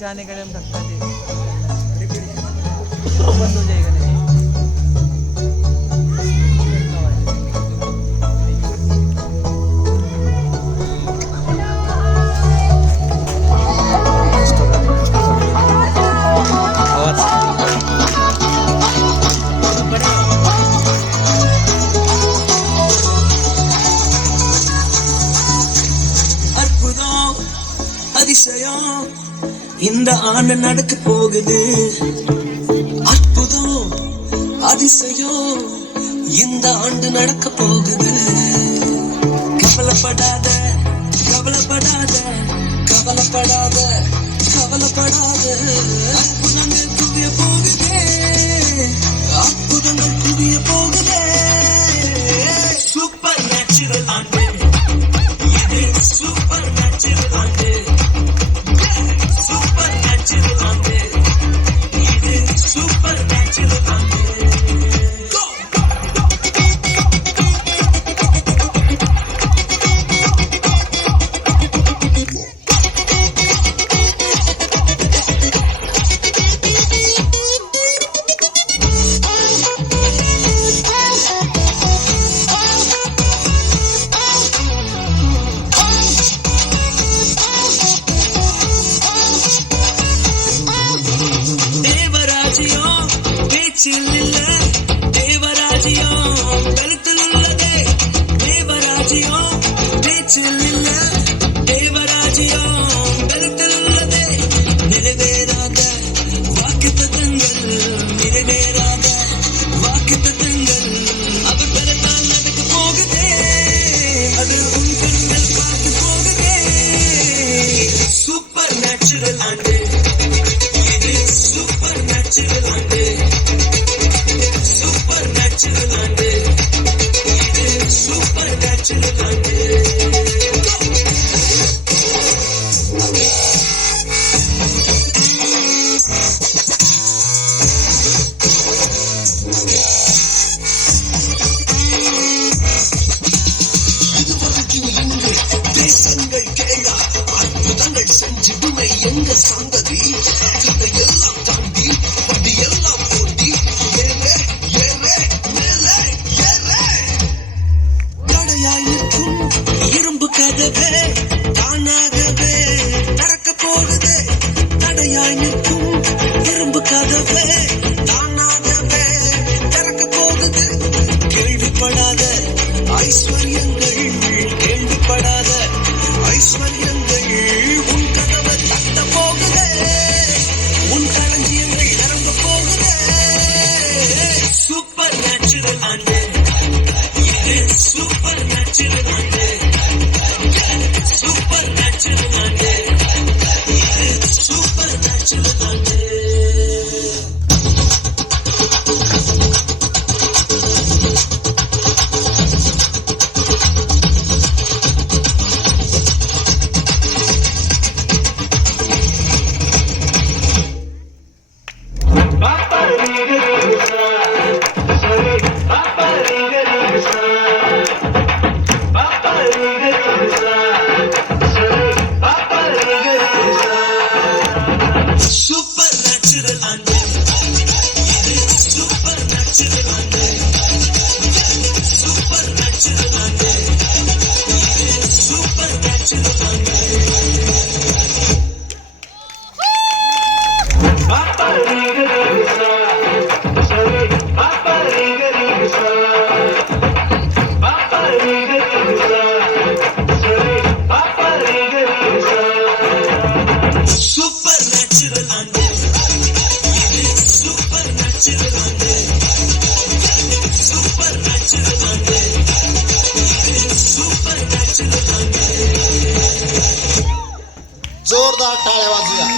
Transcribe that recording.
जाने का टाइम रखता है तो बंद हो जाएगा नहीं। அதிசயம் இந்த ஆண்டு நடக்க போகுது. அற்புதம் அதிசயம் இந்த ஆண்டு நடக்க போகுது. கவலைப்படாத கவலைப்படாத கவலைப்படாத கவலைப்படாத. அற்புதங்கள் குவிய போகுதே, அற்புதங்கள் குவிய போகுதே. சூப்பர் நேச்சுரல் ஆண்டு இது, சூப்பர் நேச்சுரல் ஆண்டு. தேவராஜ்யம் கழுத்தில் உள்ளதே, தேவராஜ்யம் பேச்சில் இல்ல, தேவராஜ்யம் கழுத்தில் உள்ளதே. நிறைவேறாத வாக்குத்தத்தங்கள், நிறைவேறாத வாக்குத்தத்தங்கள் அவர் பெறத்தால் நடக்க போகுதே. அது உன் கண்கள் பார்த்து போகுதே. சூப்பர் நேச்சுரல் ஆண்டு இது, சூப்பர் நேச்சுரல் ஆண்டு. செஞ்சிடுமை எங்க சந்ததி, இதையெல்லாம் தாண்டி படியெல்லாம் போட்டி ஏறே ஏறே மேலே ஏறே. தடையாய் நிற்கும் இரும்பு கதவே தானாகவே திறக்க போகுதே. தடையாய் நிற்கும் இரும்பு கதவே தானாகவே திறக்க போகுது. கேள்விப்படாத ஐஸ்வர்யங்கள், கேள்விப்படாத ஐஸ்வர்யங்கள் உன் கதவை தட்ட போகுதே. உன் களஞ்சியங்கள் நிரம்ப போகுதே. சூப்பர் நேச்சுரல் ஆண்டு இது, சூப்பர் நேச்சுரல் ஆண்டு. சூப்பர் நேச்சுரல் ஆண்டு இது, சூப்பர் நேச்சுரல் ஆண்டு. जोरदार टाळ्या वाजूया.